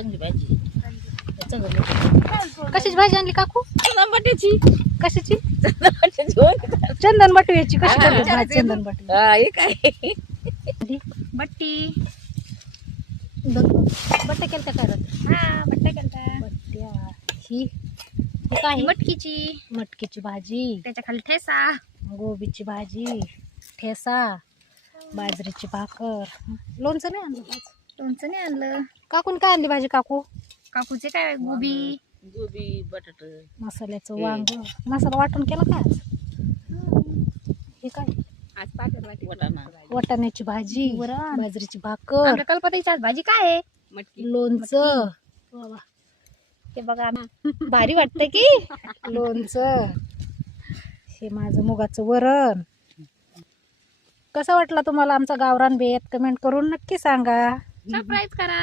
चांगली भाजी चांगली कशाची भाजी आणली काकू? टमाट्याची कशाची? टमाट्याची चंदन बटव्याची. कशी हा. करतात भाजी चंदन बटवी? हा हे काय बट्टी बट्ट्या केलत्या काय रात्री? हा बट्टा केलता. बट्ट्या. ही काय आहे? मटकीची, मटकीची भाजी, त्याच्या खाली ठेसा, गोबीची भाजी, ठेसा, बाजरीची भाकर. लोणचं नाही आणलं आज? लोणचं नाही आणलं. काकून काय आणली भाजी काकू? काकूचे काय गोबी, गोबी बटाट मसाल्याचं वांग. मसाला वाटून केला काय आज? हे काय? आज पाठवत वाटाणा वाटाण्याची भाजी, वरण. बाजरीची भाकर, आमच्या कल्पताईची आज भाजी काय आहे? मटकी लोणचं. ते बघा भारी वाटतंय की. लोणचं. हे माझं मुगाचं वरण. कसं वाटलं तुम्हाला आमचा गावरान बेत? कमेंट करून नक्की सांगा. सरप्राईज करा.